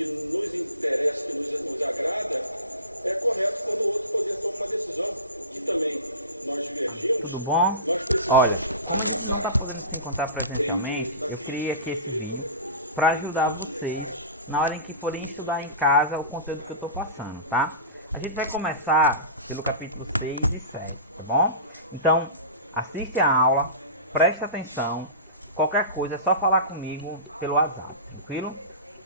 que nos interessa, que nos agrada, é correto quando o outro poder toma uma decisão que também nós divergimos. Tudo bom? Nós precisamos Olha, a gente não está podendo se encontrar presencialmente. Eu criei aqui esse vídeo para ajudar vocês na hora em que forem estudar em casa o conteúdo que eu estou passando, tá? A gente vai começar pelo capítulo 6 e 7, tá bom? Então, assiste a aula, preste atenção. Qualquer coisa é só falar comigo pelo WhatsApp, tranquilo?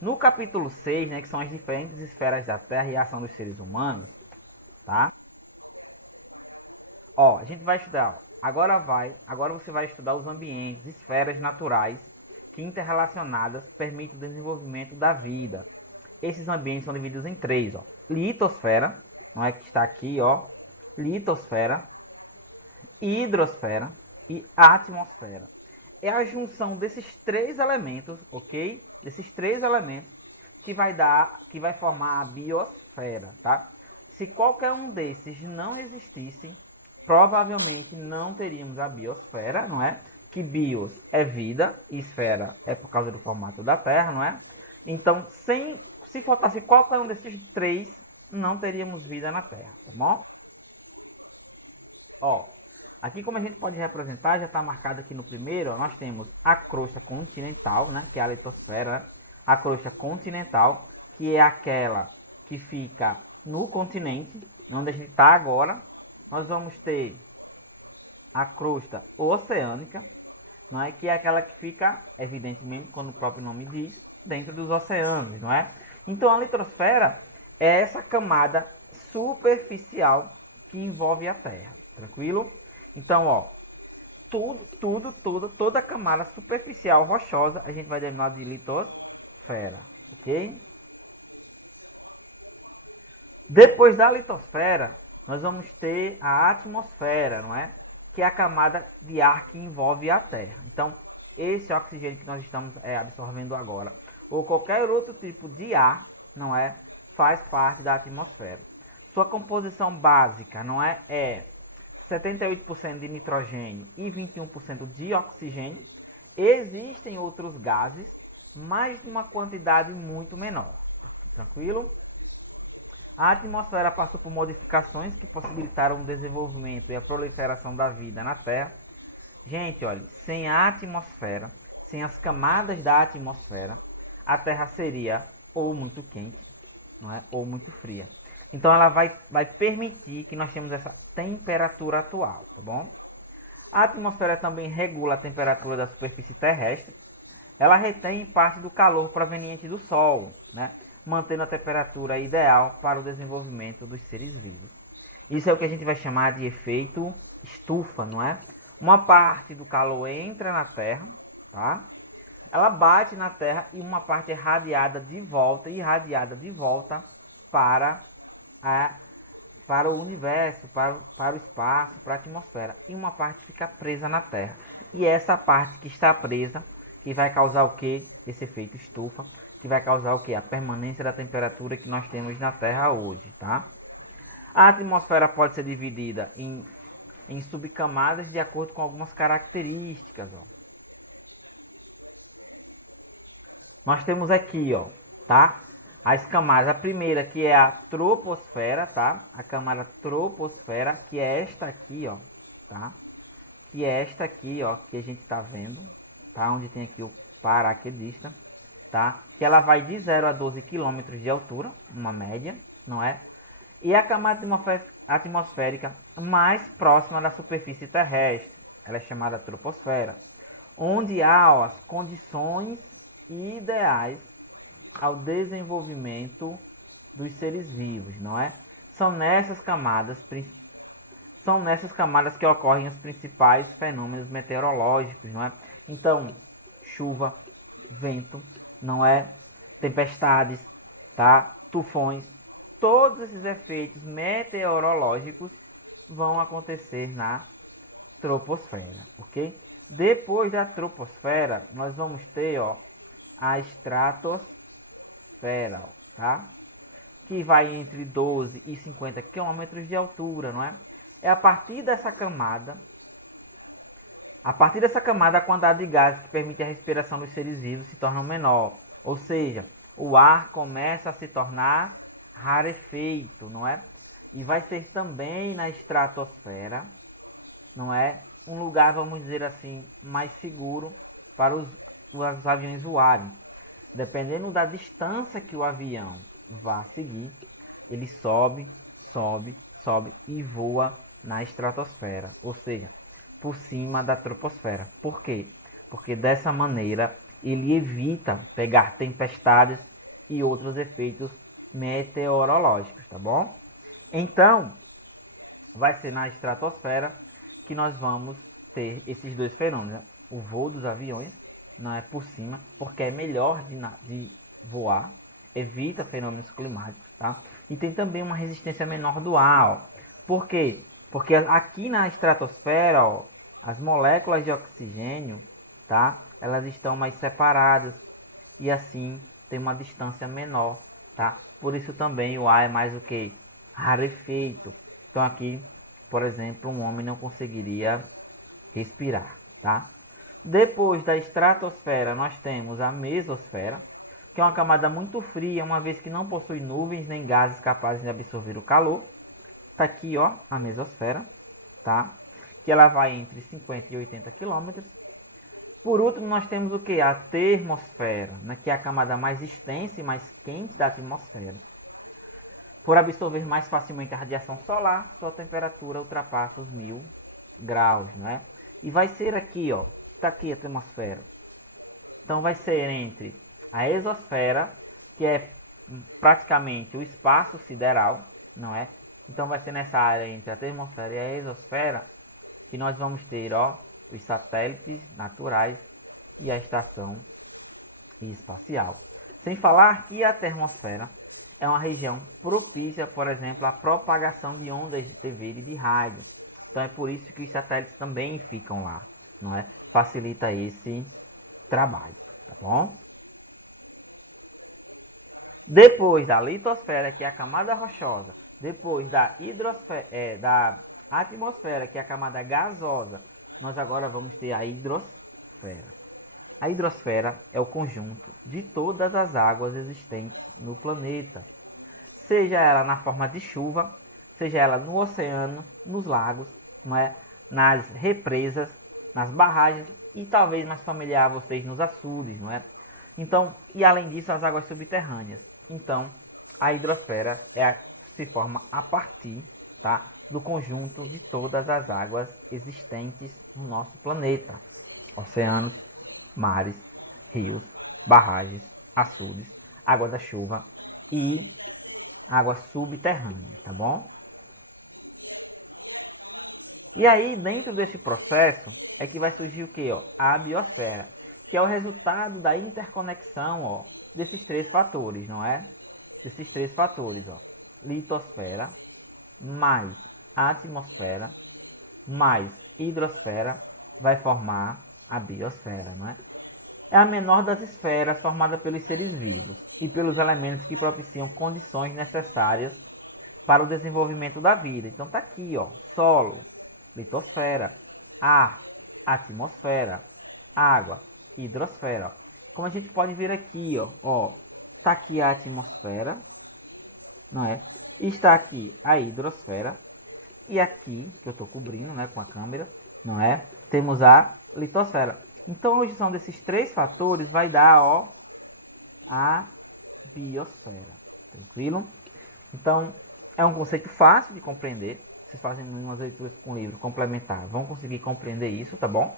No capítulo 6, né, que são as diferentes esferas da Terra e a ação dos seres humanos, tá? Ó, a gente vai estudar, agora você vai estudar os ambientes, esferas naturais que interrelacionadas permitem o desenvolvimento da vida. Esses ambientes são divididos em três, ó. Litosfera, não é que está aqui, ó. Litosfera, hidrosfera e atmosfera. É a junção desses três elementos, ok? Desses três elementos que vai formar a biosfera, tá? Se qualquer um desses não existisse, provavelmente não teríamos a biosfera, não é? Que bios é vida e esfera é por causa do formato da Terra, não é? Então, se faltasse qualquer um desses três, não teríamos vida na Terra, tá bom? Ó, aqui como a gente pode representar, já está marcado aqui no primeiro, ó, nós temos a crosta continental, né, que é a litosfera, né? A crosta continental, que é aquela que fica no continente, onde a gente está agora. Nós vamos ter a crosta oceânica, não é? Que é aquela que fica, evidentemente, como o próprio nome diz, dentro dos oceanos, não é? Então a litosfera é essa camada superficial que envolve a Terra, tranquilo? Então, ó, toda a camada superficial rochosa a gente vai denominar de litosfera, ok? Depois da litosfera, nós vamos ter a atmosfera, não é? Que é a camada de ar que envolve a Terra. Então, esse oxigênio que nós estamos absorvendo agora, ou qualquer outro tipo de ar, não é? Faz parte da atmosfera. Sua composição básica, não é? É 78% de nitrogênio e 21% de oxigênio. Existem outros gases, mas de uma quantidade muito menor. Tranquilo? A atmosfera passou por modificações que possibilitaram o desenvolvimento e a proliferação da vida na Terra. Gente, olha, sem a atmosfera, sem as camadas da atmosfera, a Terra seria ou muito quente, não é? Ou muito fria. Então ela vai permitir que nós tenhamos essa temperatura atual, tá bom? A atmosfera também regula a temperatura da superfície terrestre. Ela retém parte do calor proveniente do Sol, né? Mantendo a temperatura ideal para o desenvolvimento dos seres vivos. Isso é o que a gente vai chamar de efeito estufa, não é? Uma parte do calor entra na Terra, tá? Ela bate na Terra e uma parte é irradiada de volta para o universo, para o espaço, para a atmosfera. E uma parte fica presa na Terra. E essa parte que está presa e vai causar o que? Esse efeito estufa, que vai causar o que? A permanência da temperatura que nós temos na Terra hoje, tá? A atmosfera pode ser dividida em subcamadas de acordo com algumas características, ó. Nós temos aqui, ó, tá? As camadas, a primeira que é a troposfera, tá? A camada troposfera, que é esta aqui, ó, tá? E é esta aqui, ó, que a gente tá vendo, tá? Onde tem aqui o paraquedista, tá? Que ela vai de 0 a 12 km de altura, uma média, não é? E a camada atmosférica mais próxima da superfície terrestre, ela é chamada troposfera, onde há, ó, as condições ideais ao desenvolvimento dos seres vivos, não é? São nessas camadas que ocorrem os principais fenômenos meteorológicos, não é? Então, chuva, vento, não é? Tempestades, tá? Tufões, todos esses efeitos meteorológicos vão acontecer na troposfera, ok? Depois da troposfera, nós vamos ter, ó, a estratosfera, tá? Que vai entre 12 e 50 quilômetros de altura, não é? É a partir dessa camada, a quantidade de gases que permite a respiração dos seres vivos se torna menor. Ou seja, o ar começa a se tornar rarefeito, não é? E vai ser também na estratosfera, não é? Um lugar, vamos dizer assim, mais seguro para os aviões voarem. Dependendo da distância que o avião vá seguir, ele sobe, sobe, sobe e voa na estratosfera, ou seja, por cima da troposfera. Por quê? Porque dessa maneira ele evita pegar tempestades e outros efeitos meteorológicos, tá bom? Então, vai ser na estratosfera que nós vamos ter esses dois fenômenos, né? O voo dos aviões, não é por cima, porque é melhor de voar, evita fenômenos climáticos, tá? E tem também uma resistência menor do ar, ó. Por quê? Porque aqui na estratosfera, ó, as moléculas de oxigênio, tá? Elas estão mais separadas e assim tem uma distância menor, tá? Por isso também o ar é mais o que? Rarefeito. Então aqui, por exemplo, um homem não conseguiria respirar, tá? Depois da estratosfera nós temos a mesosfera, que é uma camada muito fria, uma vez que não possui nuvens nem gases capazes de absorver o calor. Tá aqui, ó, a mesosfera, tá? Que ela vai entre 50 e 80 quilômetros. Por último, nós temos o que? A termosfera, né? Que é a camada mais extensa e mais quente da atmosfera. Por absorver mais facilmente a radiação solar, sua temperatura ultrapassa os 1000 graus, né? E vai ser aqui, ó, está aqui a atmosfera. Então vai ser entre a exosfera, que é praticamente o espaço sideral, não é? Então vai ser nessa área entre a termosfera e a exosfera que nós vamos ter, ó, os satélites naturais e a estação espacial. Sem falar que a termosfera é uma região propícia, por exemplo, à propagação de ondas de TV e de rádio. Então é por isso que os satélites também ficam lá, não é? Facilita esse trabalho, tá bom? Depois da litosfera, que é a camada rochosa, depois da atmosfera, que é a camada gasosa, nós agora vamos ter a hidrosfera. A hidrosfera é o conjunto de todas as águas existentes no planeta, seja ela na forma de chuva, seja ela no oceano, nos lagos, não é? Nas represas, nas barragens e talvez mais familiar a vocês nos açudes, não é? Então, e além disso, as águas subterrâneas. Então, a hidrosfera é a que se forma a partir, tá, do conjunto de todas as águas existentes no nosso planeta: oceanos, mares, rios, barragens, açudes, água da chuva e água subterrânea, tá bom? E aí, dentro desse processo, é que vai surgir o que? Ó? A biosfera, que é o resultado da interconexão, ó, desses três fatores, não é? Desses três fatores, ó. Litosfera, mais atmosfera, mais hidrosfera, vai formar a biosfera, não é? É a menor das esferas formada pelos seres vivos e pelos elementos que propiciam condições necessárias para o desenvolvimento da vida. Então tá aqui, ó, solo, litosfera, ar, atmosfera, água, hidrosfera. Como a gente pode ver aqui, ó, tá aqui a atmosfera, não é? Está aqui a hidrosfera e aqui, que eu estou cobrindo, né, com a câmera, não é? Temos a litosfera. Então, a junção desses três fatores vai dar, ó, a biosfera. Tranquilo? Então, é um conceito fácil de compreender. Vocês fazem umas leituras com um livro complementar, vão conseguir compreender isso, tá bom?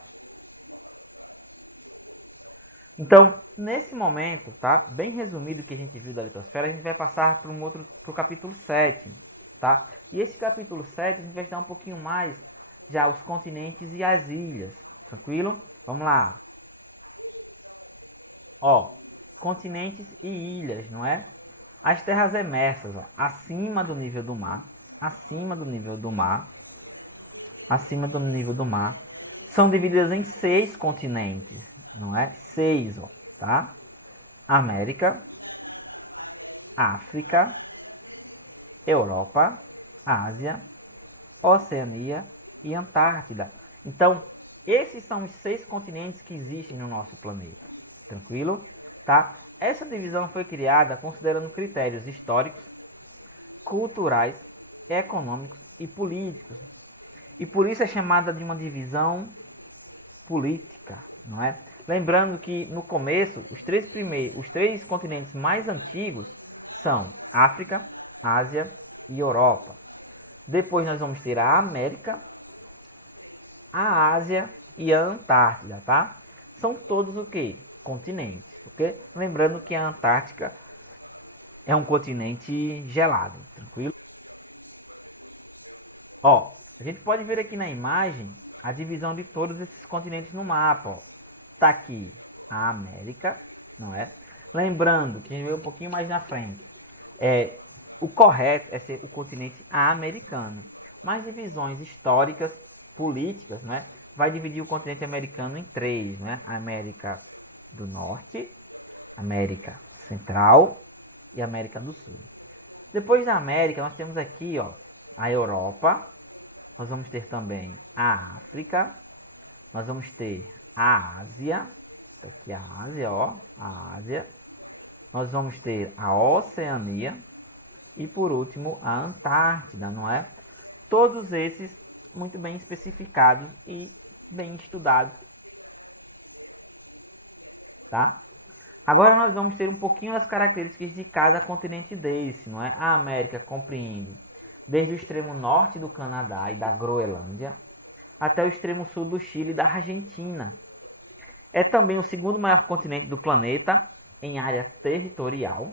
Então, nesse momento, tá? Bem resumido o que a gente viu da litosfera, a gente vai passar pro capítulo 7, tá? E esse capítulo 7 a gente vai ter um pouquinho mais já os continentes e as ilhas, tranquilo? Vamos lá. Ó, continentes e ilhas, não é? As terras emersas, ó, acima do nível do mar, acima do nível do mar, acima do nível do mar, são divididas em 6 continentes, não é? 6, ó, tá? América, África, Europa, Ásia, Oceania e Antártida. Então, esses são os 6 continentes que existem no nosso planeta. Tranquilo? tá? Essa divisão foi criada considerando critérios históricos, culturais, econômicos e políticos. E por isso é chamada de uma divisão política, não é? Lembrando que no começo, os três continentes mais antigos são África, Ásia e Europa. Depois nós vamos ter a América, a Ásia e a Antártida, tá? São todos o que? Continentes, ok? Lembrando que a Antártica é um continente gelado, tranquilo? Ó, a gente pode ver aqui na imagem a divisão de todos esses continentes no mapa, ó. Tá aqui a América, não é? Lembrando que a gente vê um pouquinho mais na frente, o correto é ser o continente americano. Mas divisões históricas, políticas, né, vai dividir o continente americano em três, né? América do Norte, América Central e América do Sul. Depois da América, nós temos aqui, ó, a Europa. Nós vamos ter também a África. Nós vamos ter a Ásia. Aqui a Ásia, ó, a Ásia. Nós vamos ter a Oceania. E por último, a Antártida, não é? Todos esses muito bem especificados e bem estudados, tá? Agora nós vamos ter um pouquinho das características de cada continente desse, não é? A América compreende desde o extremo norte do Canadá e da Groenlândia até o extremo sul do Chile e da Argentina. É também o segundo maior continente do planeta em área territorial,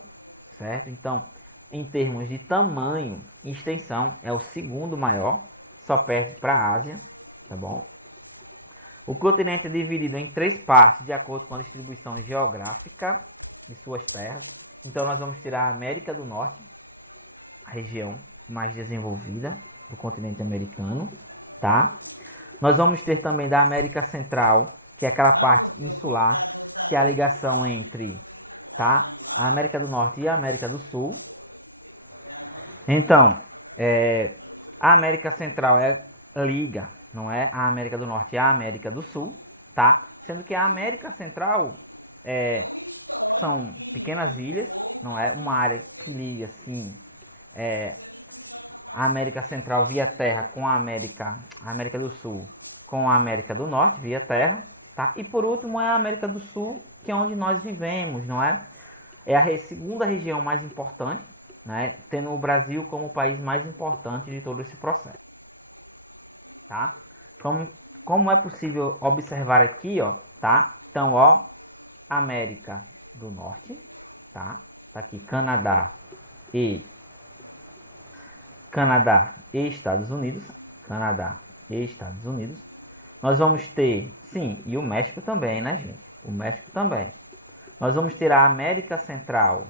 certo? Então, em termos de tamanho e extensão, é o segundo maior, só perde para a Ásia, tá bom? O continente é dividido em três partes, de acordo com a distribuição geográfica de suas terras. Então, nós vamos tirar a América do Norte, a região mais desenvolvida do continente americano, tá? Nós vamos ter também da América Central, que é aquela parte insular, que é a ligação entre, tá, a América do Norte e a América do Sul. Então, a América Central liga, não é, a América do Norte e a América do Sul, tá? Sendo que a América Central são pequenas ilhas, não é, uma área que liga assim, a América Central via terra com a América do Sul com a América do Norte via terra, tá? E por último a América do Sul, que é onde nós vivemos, não é? É a segunda região mais importante, né? Tem o Brasil como o país mais importante de todo esse processo, tá? Então, como é possível observar aqui, ó, tá? Então, ó, América do Norte, tá? Tá aqui Canadá e Estados Unidos, Canadá e Estados Unidos. Nós vamos ter, sim, e o México também, né, gente? O México também. Nós vamos ter a América Central,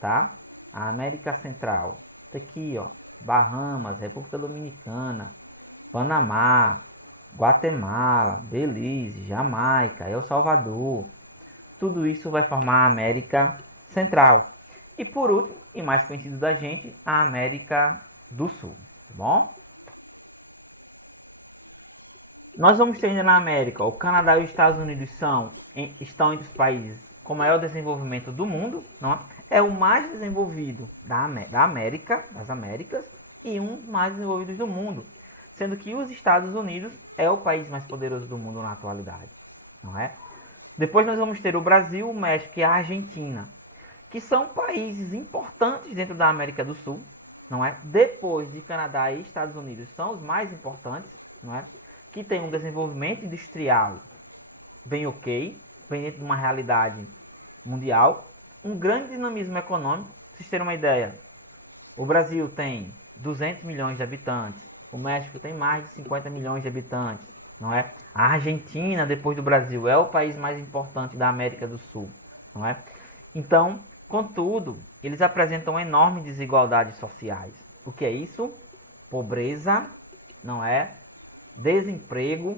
tá? A América Central, aqui, ó, Bahamas, República Dominicana, Panamá, Guatemala, Belize, Jamaica, El Salvador. Tudo isso vai formar a América Central. E por último, e mais conhecido da gente, a América do Sul, tá bom? Nós vamos ter ainda na América, o Canadá e os Estados Unidos estão entre os países com maior desenvolvimento do mundo, não é o mais desenvolvido da América, das Américas, e um dos mais desenvolvidos do mundo, sendo que os Estados Unidos é o país mais poderoso do mundo na atualidade, não é? Depois nós vamos ter o Brasil, o México e a Argentina, que são países importantes dentro da América do Sul, não é? Depois de Canadá e Estados Unidos são os mais importantes, não é? Que tem um desenvolvimento industrial bem ok, bem dentro de uma realidade mundial, um grande dinamismo econômico. Para vocês terem uma ideia, o Brasil tem 200 milhões de habitantes, o México tem mais de 50 milhões de habitantes, não é? A Argentina, depois do Brasil, é o país mais importante da América do Sul, não é? Então, contudo, eles apresentam enormes desigualdades sociais. O que é isso? Pobreza, não é? Desemprego,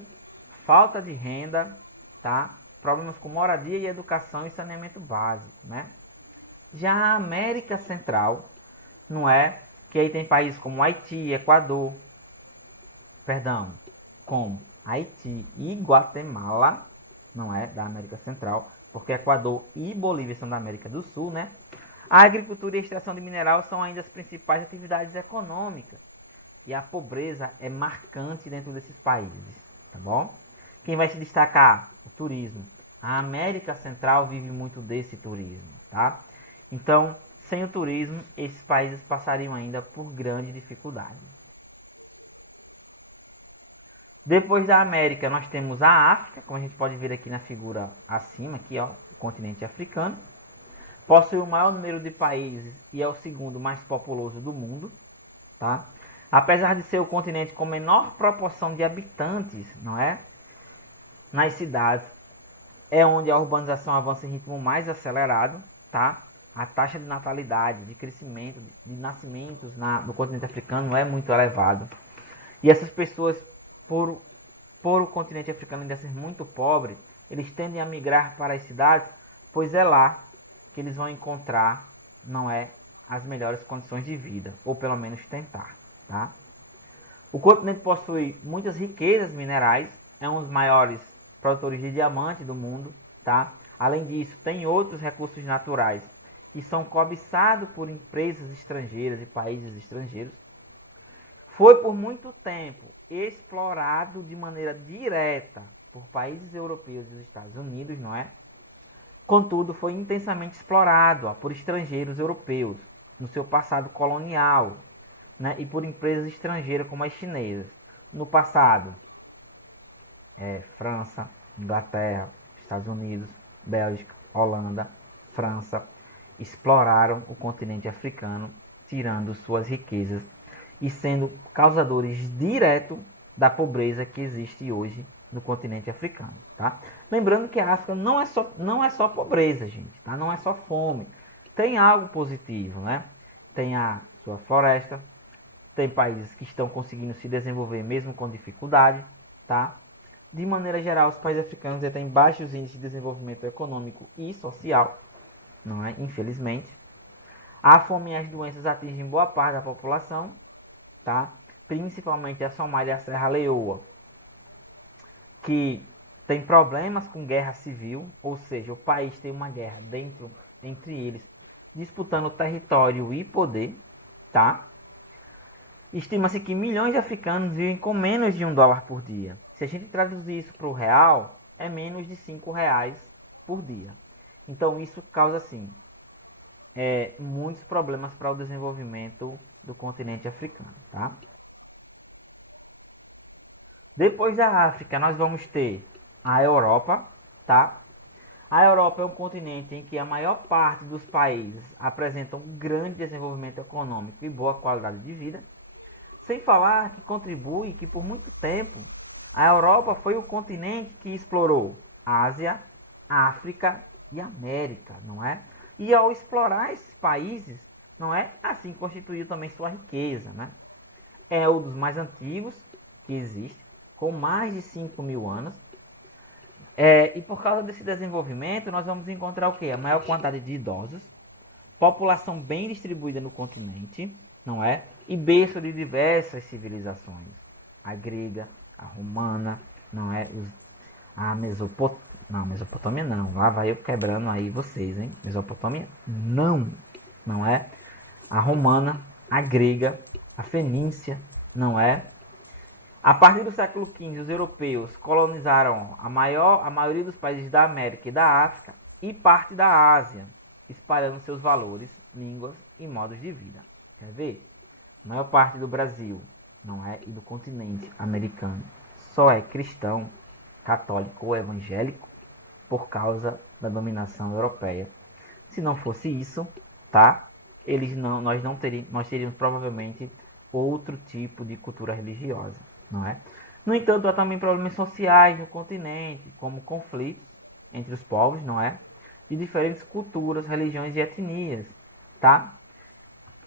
falta de renda, tá? Problemas com moradia e educação e saneamento básico, né? Já a América Central, não é? Que aí tem países como Haiti, Equador, como Haiti e Guatemala, não é? Da América Central, porque Equador e Bolívia são da América do Sul, né? A agricultura e a extração de mineral são ainda as principais atividades econômicas. E a pobreza é marcante dentro desses países, tá bom? Quem vai se destacar? O turismo. A América Central vive muito desse turismo, tá? Então, sem o turismo, esses países passariam ainda por grande dificuldade. Depois da América, nós temos a África, como a gente pode ver aqui na figura acima, aqui, ó, o continente africano. Possui o maior número de países e é o segundo mais populoso do mundo, tá? Apesar de ser o continente com menor proporção de habitantes, não é? Nas cidades é onde a urbanização avança em ritmo mais acelerado, tá? A taxa de natalidade, de crescimento, de nascimentos no continente africano é muito elevado. E essas pessoas, por o continente africano ainda ser muito pobre, eles tendem a migrar para as cidades, pois é lá que eles vão encontrar, não é, as melhores condições de vida, ou pelo menos tentar, tá? O continente possui muitas riquezas minerais, é um dos maiores produtores de diamante do mundo, tá? Além disso, tem outros recursos naturais que são cobiçados por empresas estrangeiras e países estrangeiros. Foi por muito tempo explorado de maneira direta por países europeus e Estados Unidos, não é? Contudo, foi intensamente explorado por estrangeiros europeus no seu passado colonial, né, e por empresas estrangeiras como as chinesas. No passado, França, Inglaterra, Estados Unidos, Bélgica, Holanda, França exploraram o continente africano, tirando suas riquezas e sendo causadores diretos da pobreza que existe hoje no continente africano, tá? Lembrando que a África não é só pobreza, gente, tá? Não é só fome. Tem algo positivo, né? Tem a sua floresta, tem países que estão conseguindo se desenvolver mesmo com dificuldade, tá? De maneira geral, os países africanos têm baixos índices de desenvolvimento econômico e social, não é? Infelizmente. A fome e as doenças atingem boa parte da população, tá? Principalmente a Somália e a Serra Leoa, que tem problemas com guerra civil, ou seja, o país tem uma guerra entre eles, disputando território e poder, tá? Estima-se que milhões de africanos vivem com menos de $1 por dia. Se a gente traduzir isso para o real, é menos de R$ 5 por dia. Então isso causa assim, muitos problemas para o desenvolvimento do continente africano, tá? Depois da África, nós vamos ter a Europa, tá? A Europa é um continente em que a maior parte dos países apresentam um grande desenvolvimento econômico e boa qualidade de vida. Sem falar que contribui que por muito tempo a Europa foi o continente que explorou Ásia, África e América, não é? E ao explorar esses países, não é? Assim constituiu também sua riqueza, né? É um dos mais antigos que existe, com mais de 5.000 anos. E por causa desse desenvolvimento, nós vamos encontrar o quê? A maior quantidade de idosos, população bem distribuída no continente, não é? E berço de diversas civilizações. A grega, a romana, não é? A Mesopotâmia. Não, Mesopotâmia não. Lá vai eu quebrando aí vocês, hein? Mesopotâmia não é? A romana, a grega, a fenícia, não é? A partir do século XV, os europeus colonizaram a maioria dos países da América e da África e parte da Ásia, espalhando seus valores, línguas e modos de vida. Quer ver? A maior parte do Brasil, não é, e do continente americano só é cristão, católico ou evangélico por causa da dominação europeia. Se não fosse isso, tá? Nós teríamos provavelmente outro tipo de cultura religiosa, não é? No entanto, há também problemas sociais no continente, como conflitos entre os povos, não é? De diferentes culturas, religiões e etnias, tá?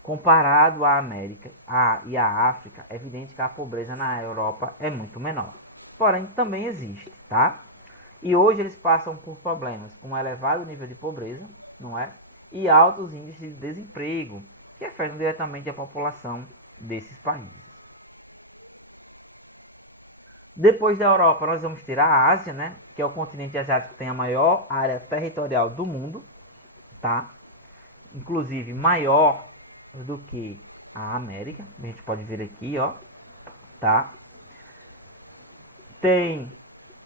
Comparado à América e à África, é evidente que a pobreza na Europa é muito menor. Porém, também existe, tá? E hoje eles passam por problemas com um elevado nível de pobreza, não é? E altos índices de desemprego, que afetam diretamente a população desses países. Depois da Europa, nós vamos ter a Ásia, né? Que é o continente asiático que tem a maior área territorial do mundo, tá? Inclusive maior do que a América. A gente pode ver aqui, ó, tá?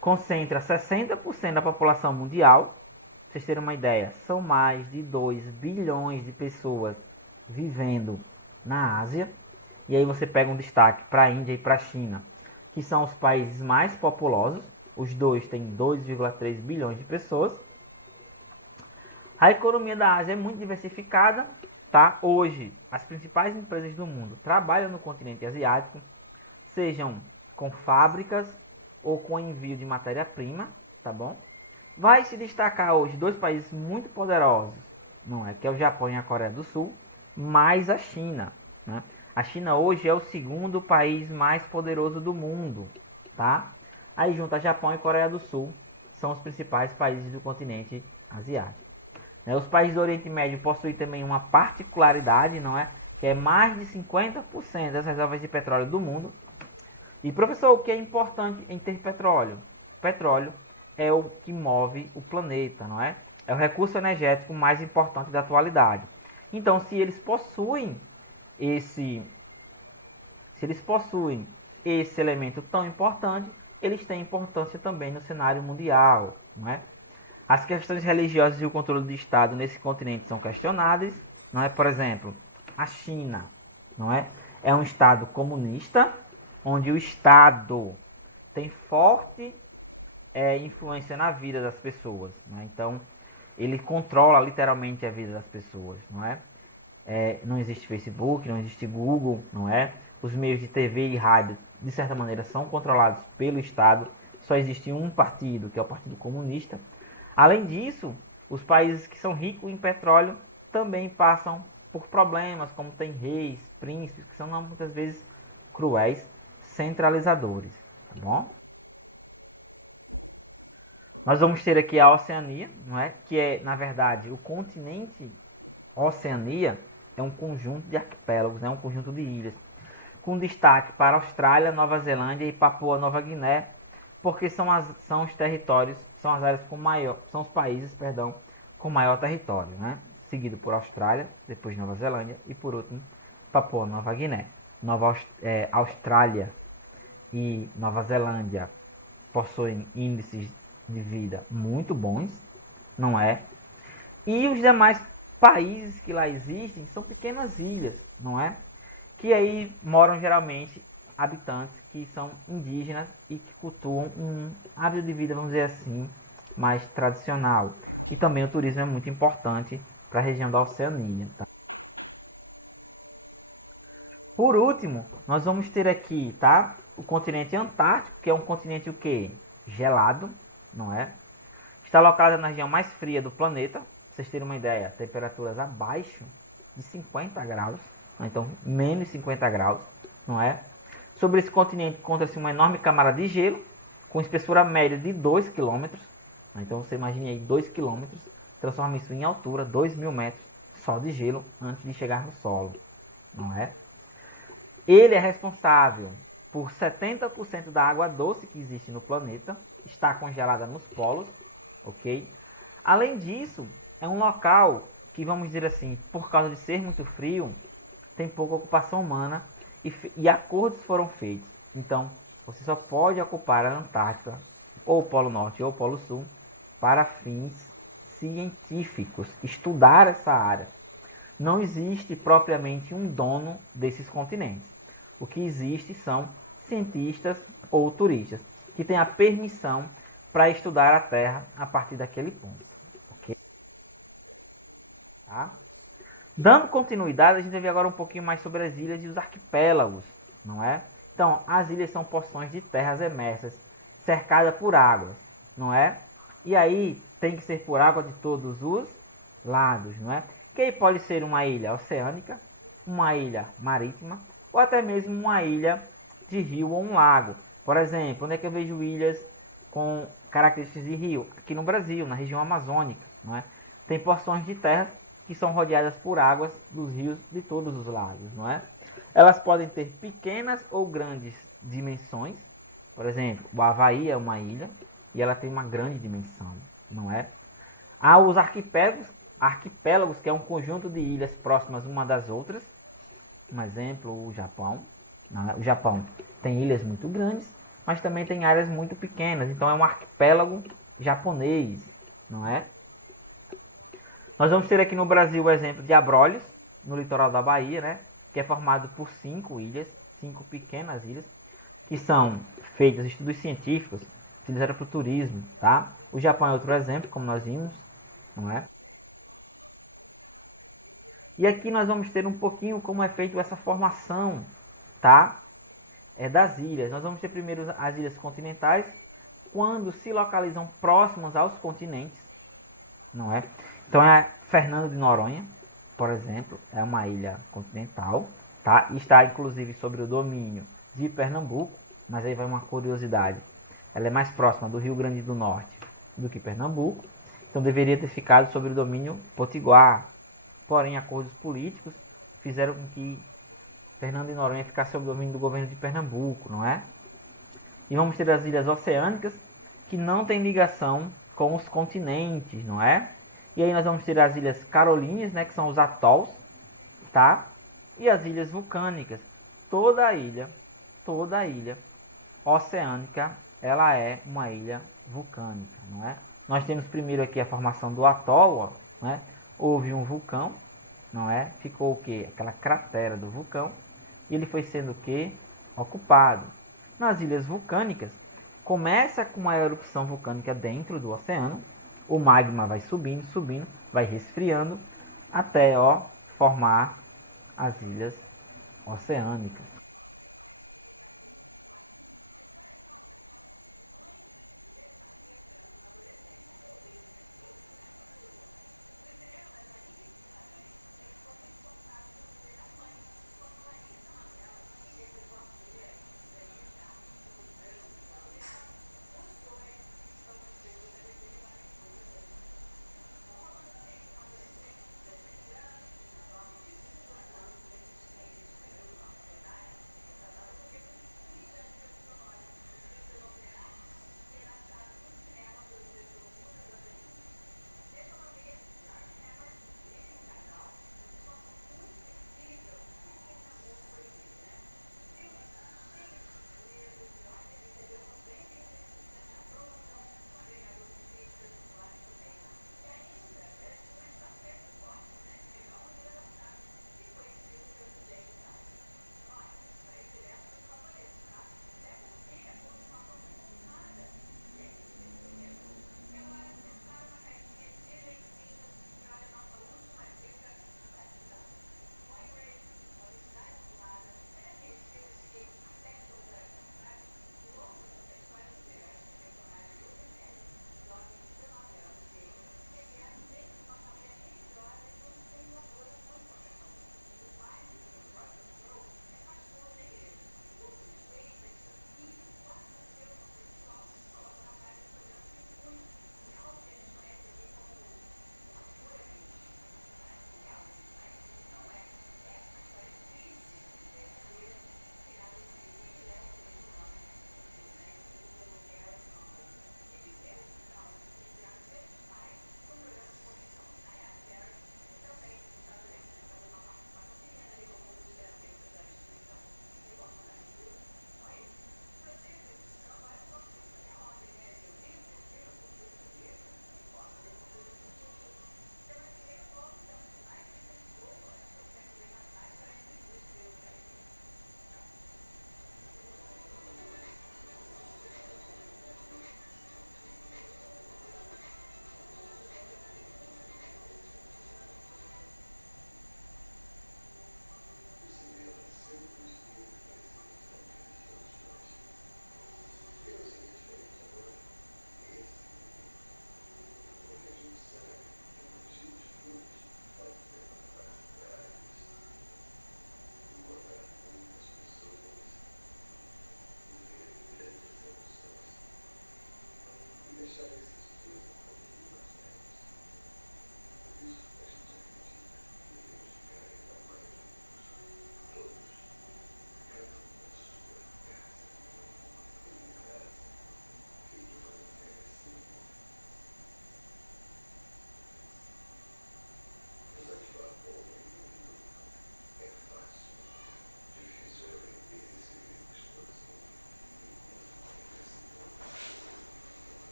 Concentra 60% da população mundial. Pra vocês terem uma ideia, são mais de 2 bilhões de pessoas vivendo na Ásia. E aí você pega um destaque para a Índia e para a China, que são os países mais populosos. Os dois têm 2,3 bilhões de pessoas. A economia da Ásia é muito diversificada, tá? Hoje, as principais empresas do mundo trabalham no continente asiático, sejam com fábricas ou com envio de matéria-prima, tá bom? Vai se destacar hoje dois países muito poderosos, não é? Que é o Japão e a Coreia do Sul, mais a China, né? A China hoje é o segundo país mais poderoso do mundo, tá? Aí junto a Japão e Coreia do Sul são os principais países do continente asiático. Os países do Oriente Médio possuem também uma particularidade, não é? Que é mais de 50% das reservas de petróleo do mundo. E professor, o que é importante em ter petróleo? Petróleo é o que move o planeta, não é? É o recurso energético mais importante da atualidade. Então, se eles possuem esse elemento tão importante, eles têm importância também no cenário mundial, não é? As questões religiosas e o controle do Estado nesse continente são questionadas, não é? Por exemplo, a China, não é? É um Estado comunista, onde o Estado tem forte influência na vida das pessoas, né? Então, ele controla literalmente a vida das pessoas, não é? Não existe Facebook, não existe Google, não é? Os meios de TV e rádio, de certa maneira, são controlados pelo Estado. Só existe um partido, que é o Partido Comunista. Além disso, os países que são ricos em petróleo também passam por problemas, como tem reis, príncipes, que são muitas vezes cruéis, centralizadores. Tá bom? Nós vamos ter aqui a Oceania, não é? Que é, na verdade, o continente Oceania é um conjunto de arquipélagos, né? Um conjunto de ilhas, com destaque para a Austrália, Nova Zelândia e Papua Nova Guiné, porque são os territórios, são as áreas com maior, são os países, perdão, com maior território, né? Seguido por Austrália, depois Nova Zelândia e por último Papua Nova Guiné. Austrália e Nova Zelândia possuem índices de vida muito bons, não é? E os demais países que lá existem são pequenas ilhas, não é? Que aí moram geralmente habitantes que são indígenas e que cultuam um hábito de vida, vamos dizer assim, mais tradicional. E também o turismo é muito importante para a região da Oceania. Tá? Por último, nós vamos ter aqui, tá, o continente Antártico, que é um continente o quê? Gelado, não é? Está localizado na região mais fria do planeta. Pra vocês terem uma ideia, temperaturas abaixo de 50 graus, então menos 50 graus, não é? Sobre esse continente encontra-se uma enorme camada de gelo, com espessura média de 2 km. Então você imagine aí 2 km, transforma isso em altura, 2.000 metros só de gelo antes de chegar no solo, não é? Ele é responsável por 70% da água doce que existe no planeta, está congelada nos polos, ok? Além disso, é um local que, vamos dizer assim, por causa de ser muito frio, tem pouca ocupação humana e acordos foram feitos. Então, você só pode ocupar a Antártida, ou o Polo Norte ou o Polo Sul, para fins científicos, estudar essa área. Não existe propriamente um dono desses continentes. O que existe são cientistas ou turistas que têm a permissão para estudar a Terra a partir daquele ponto. Okay? Tá? Dando continuidade, a gente vai ver agora um pouquinho mais sobre as ilhas e os arquipélagos, não é? Então, as ilhas são porções de terras emersas, cercadas por água, não é? E aí, tem que ser por água de todos os lados, não é? Que pode ser uma ilha oceânica, uma ilha marítima, ou até mesmo uma ilha de rio ou um lago. Por exemplo, onde é que eu vejo ilhas com características de rio? Aqui no Brasil, na região amazônica, não é? Tem porções de terra que são rodeadas por águas dos rios de todos os lados, não é? Elas podem ter pequenas ou grandes dimensões, Por exemplo, o Havaí é uma ilha e ela tem uma grande dimensão, não é? Há os arquipélagos, que é um conjunto de ilhas próximas uma das outras. Um exemplo, o Japão. O Japão tem ilhas muito grandes, mas também tem áreas muito pequenas. Então é um arquipélago japonês, não é? Nós vamos ter aqui no Brasil o exemplo de Abrolhos, no litoral da Bahia, né? Que é formado por 5 ilhas, 5 pequenas ilhas, que são feitas estudos científicos, utilizadas para o turismo, tá? O Japão é outro exemplo, como nós vimos, não é? E aqui nós vamos ter um pouquinho como é feito essa formação, tá? Das ilhas. Nós vamos ter primeiro as ilhas continentais, quando se localizam próximas aos continentes, não é? Então é Fernando de Noronha, por exemplo, é uma ilha continental, tá? Está inclusive sobre o domínio de Pernambuco, mas aí vai uma curiosidade. Ela é mais próxima do Rio Grande do Norte do que Pernambuco, então deveria ter ficado sobre o domínio potiguar. Porém, acordos políticos fizeram com que Fernando de Noronha ficasse sob o domínio do governo de Pernambuco, não é? E vamos ter as ilhas oceânicas, que não têm ligação com os continentes, não é? E aí nós vamos ter as ilhas Carolinas, né, que são os atols, tá? E as ilhas vulcânicas. Toda a ilha oceânica, ela é uma ilha vulcânica, não é? Nós temos primeiro aqui a formação do atol, né? Houve um vulcão, não é? Ficou o que? Aquela cratera do vulcão, e ele foi sendo o que? Ocupado. Nas ilhas vulcânicas, começa com uma erupção vulcânica dentro do oceano, o magma vai subindo, subindo, vai resfriando, até formar as ilhas oceânicas.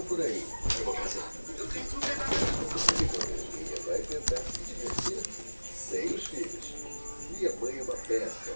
estão por aí. Eu vou casar. Minha vai tentar se divertir sem os filhos. Minha mãe é uma peça.